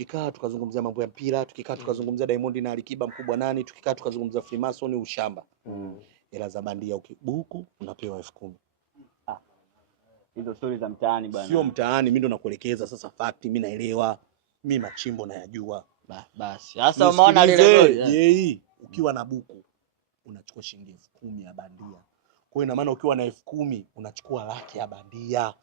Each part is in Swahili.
tukikaa tukazungumzia mambo ya mpira, tukikaa tukazungumzia Diamond na Alikiba mkubwa nani, tukikaa tukazungumzia Freemason ushamba. Hela za bandia ukibuku unapewa 10,000. Hizo story za mtaani bwana. Sio mtaani, mimi ndo nakuelekeza sasa fact, mimi naelewa. Mimi machimbo nayajua. Basi. Sasa umeona lile ukiwa na buku unachukua shilingi 10,000 ya bandia. Kwa hiyo ina maana ukiwa na 10,000 unachukua laki ya bandia.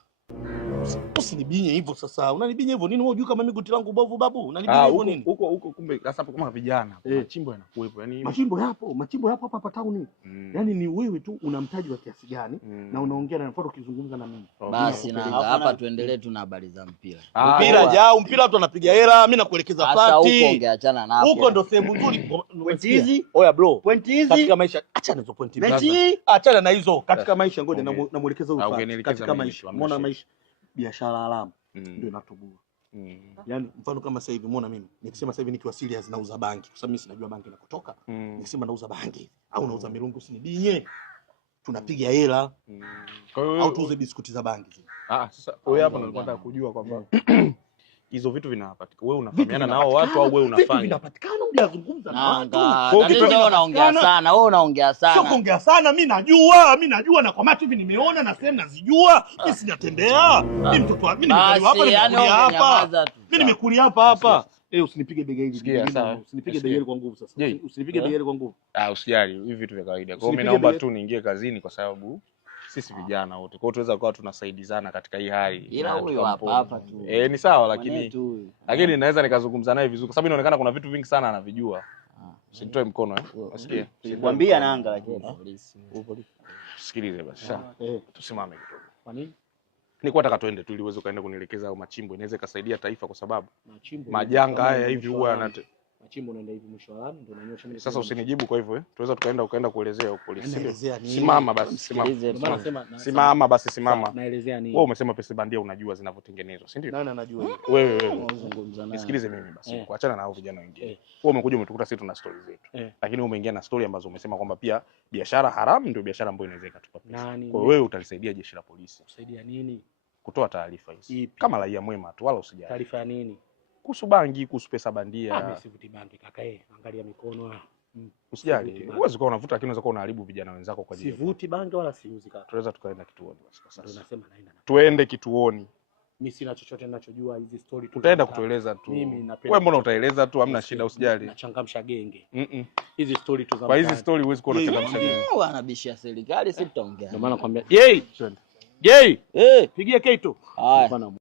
Usinibinye hivyo sasa. Unanibinye hivyo nini? Wewe unajua kama mimi guti langu bovu babu. Unanibinye hivyo nini? Huko kumbe sasa hapo kama vijana. Machimbo yanakuepo. Yaani machimbo yapo hapa town. Yaani ni wewe tu una mtaji wa kiasi gani na unaongea na mfano ukizungumza na mimi. Basi na hapa tuendelee tu na habari za mpira. Mpira watu wanapiga hela, mimi nakuelekeza fact. Sasa huko ungeachana napo. Huko ndo sehemu nzuri. Point hizi. Oya bro. Point hizi. Katika maisha achana hizo point hizi. Achana na hizo. Katika maisha ngoja namuelekeza huyu fact. Katika maisha. Umeona maisha biashara haramu ndio inatubua. Yaani mfano kama sasa hivi umeona mimi nikisema sasa hivi nikiwa serious nauza bangi kwa sababu mimi sinajua bangi inakotoka. Nikisema nauza bangi au nauza mirungu usinibinye. Tunapiga hela. Au tuuze biskuti za bangi. Sasa wewe hapa ndio unataka kujua kwamba hizo vitu vinapatikana. Wewe unafahamiana nao watu au wewe unafanya? Vitu vinapatikana hujazungumza na watu. Wewe unaongea sana, wewe unaongea sana. Sio kuongea sana, mimi najua na kwa macho hivi nimeona na sehemu nazijua. Mimi sinatembea. Mimi mtoto wa mimi nimekulia hapa. Mimi nimekulia hapa. Usinipige bega hili. Usinipige bega hili kwa nguvu sasa. Usinipige bega hili kwa nguvu. Usijali, hivi vitu vya kawaida. Kwa hiyo mimi naomba tu niingie kazini kwa sababu sisi vijana wote. Kwa hiyo tunaweza kuwa tunasaidizana katika hii hali. Ila huyu hapa tu. Ni sawa lakini naweza nikazungumza naye vizuri kwa sababu inaonekana kuna vitu vingi sana anavijua. Usinitoe mkono Usikie. Sikwambia nanga lakini. Sikilize basi. Tusimame kidogo. Kwa nini? Nilikuwa nataka tuende tu ili uweze kaenda kunielekeza au machimbo inaweza kusaidia taifa kwa sababu majanga haya hivi huwa machimbo unaenda hivi mwisho wa lami ndio unanyosha mimi. Sasa usinijibu kwa hivyo tunaweza ukaenda kuelezea huko polisi. Simama basi simama basi simama. Naelezea nini? Wewe umesema pesa bandia unajua zinavyotengenezwa, si ndio? Nani anajua? Wewe unazungumza naye. Nisikilize mimi basi. Kuachana na hao vijana wengine. Wewe umekuja umetukuta sisi tuna stories zetu. Lakini wewe umeingia na story ambazo umesema kwamba pia biashara haramu ndio biashara ambayo inaweza ikatupa pesa. Kwa hiyo wewe utalisaidia jeshi la polisi. Kusaidia nini? Kutoa taarifa hizi. Kama raia mwema tu wala usijali. Taarifa ya nini? Kuhusu bangi, kuhusu pesa bandia. Mimi sivuti bangi kaka angalia mikono. Usijali. Huwezi kuwa unavuta lakini unaweza kuwa unaharibu vijana wenzako kwa ajili. Sivuti bangi wala siuzi kaka. Tunaweza tukaenda kituoni basi kwa sasa. Ndio nasema naenda. Tuende kituoni. Mimi sina chochote ninachojua hizi story tu. Tutaenda kutueleza tu. Wewe mbona utaeleza tu hamna shida usijali. Nachangamsha genge. Hizi story tu za. Kwa hizi story huwezi kuwa unachangamsha genge. Wanabishia serikali sisi tutaongea. Ndio maana nakwambia, pigie Keito. Haya.